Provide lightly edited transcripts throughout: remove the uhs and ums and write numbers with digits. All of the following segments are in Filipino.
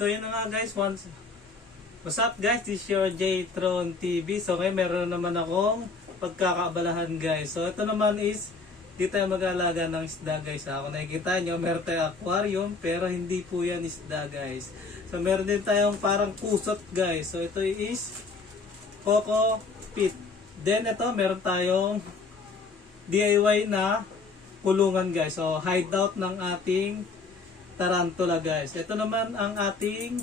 So yun na nga guys, what's up guys, this is your J-Tron TV. So ngayon meron naman akong pagkakaabalahan guys. So ito naman is, di tayo mag-aalaga ng isda guys. Kung nakikita nyo, meron tayong aquarium, pero hindi po yan isda guys. So meron din tayong parang kusot guys. So ito is Coco Pit. Then ito, meron tayong DIY na kulungan guys. So hideout ng ating tarantula guys. Ito naman ang ating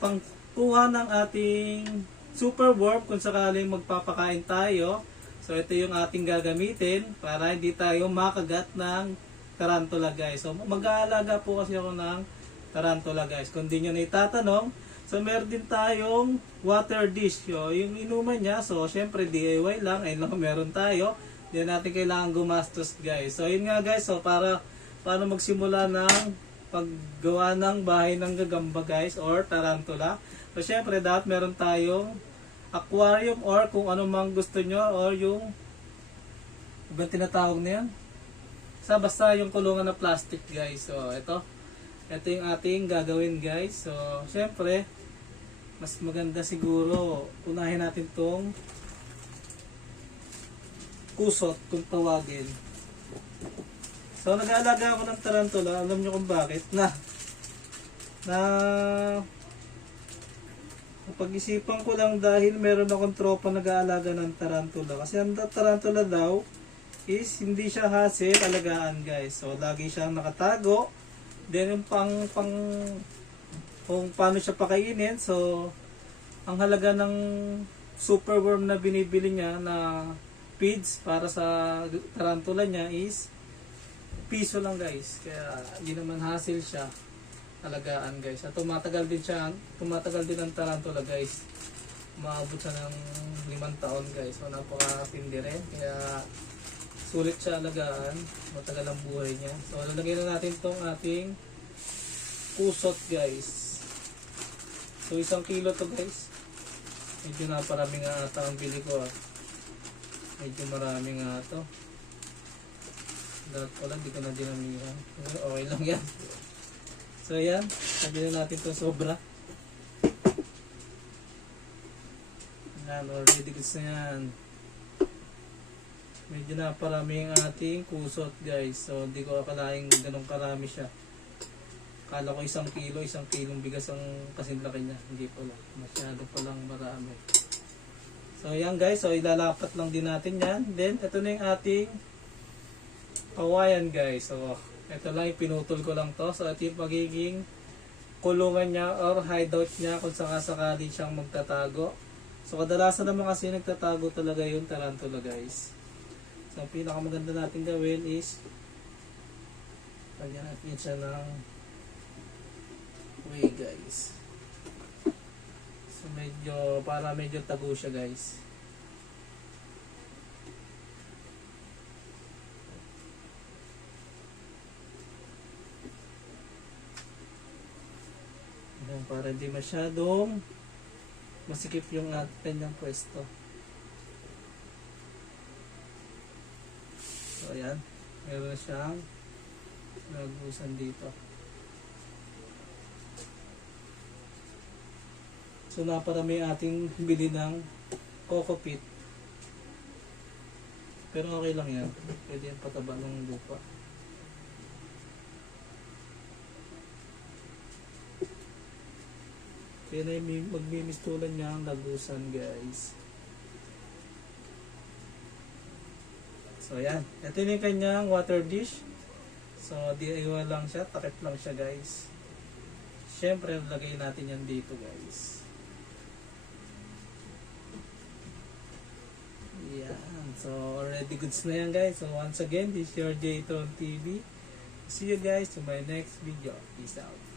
pangkuha ng ating super worm kung sakaling magpapakain tayo. So ito yung ating gagamitin para hindi tayo makagat ng tarantula guys. So mag-aalaga po kasi ako ng tarantula guys. Kung di nyo na itatanong, so meron din tayong water dish. So, yung inuman niya, so syempre DIY lang, ayun lang meron tayo. Hindi natin kailangan gumastos guys. So yun nga guys, so paano magsimula ng paggawa ng bahay ng gagamba guys or tarantula. So syempre dapat meron tayong aquarium or kung ano mang gusto nyo or yung ibang tinatawag na yan. Basta yung kulungan na plastic guys. So ito yung ating gagawin guys. So syempre mas maganda siguro unahin natin tong kusot kung tawagin. So nag-aalaga ako ng tarantula, alam nyo kung bakit, napag-isipan ko lang dahil meron akong tropa nag-aalaga ng tarantula. Kasi ang tarantula daw is hindi siya hassle alagaan guys. So lagi siyang nakatago. Then yung kung paano siya pakainin, so ang halaga ng super worm na binibili niya na feeds para sa tarantula niya is piso lang guys. Kaya hindi naman hassle siya alagaan guys. At tumatagal din ang tarantula guys. Maabot siya ng 5 taon guys. So napakatindi rin. Kaya sulit siya alagaan. Matagal ang buhay niya. So lalagyan na natin tong ating kusot guys. So 1 kilo to guys. Medyo naparami nga ata ang bili ko. Medyo marami nga to. Dapat ko lang, di ko na dinamihan. Okay lang yan. So yan, sabi na natin itong sobra. Yan, already goods na yan. Medyo na parami ang ating kusot guys. So hindi ko akalaing ganun karami siya. Akala ko 1 kilo, 1 kilong bigas ang kasing laki niya. Hindi pala, masyado palang marami. So yan guys, so ilalapat lang din natin yan. Then ito na yung ating kawayan guys. So ito lang, pinutol ko lang to. So ito yung magiging kulungan niya or hideout niya kung sakasakali siyang magtatago. So kadalasan naman kasi nagtatago talaga yung tarantula guys. So ang pinakamaganda natin gawin is lagyan natin siya ng way guys. So para medyo tago siya guys. Para hindi masyadong masikip yung kanyang pwesto. So ayan, meron siyang nagusan dito. So naparami ating bili ng Coco Pit. Pero okay lang yan, pwede yung pataba ng lupa. Kaya na magmimistulan niya ang lagusan guys. So yan. Ito yung kanyang water dish. So DIY lang siya. Takip lang siya guys. Siyempre lagay natin yan dito guys. Yan. So already goods na yan guys. So once again, this is your J-Tron TV. See you guys to my next video. Peace out.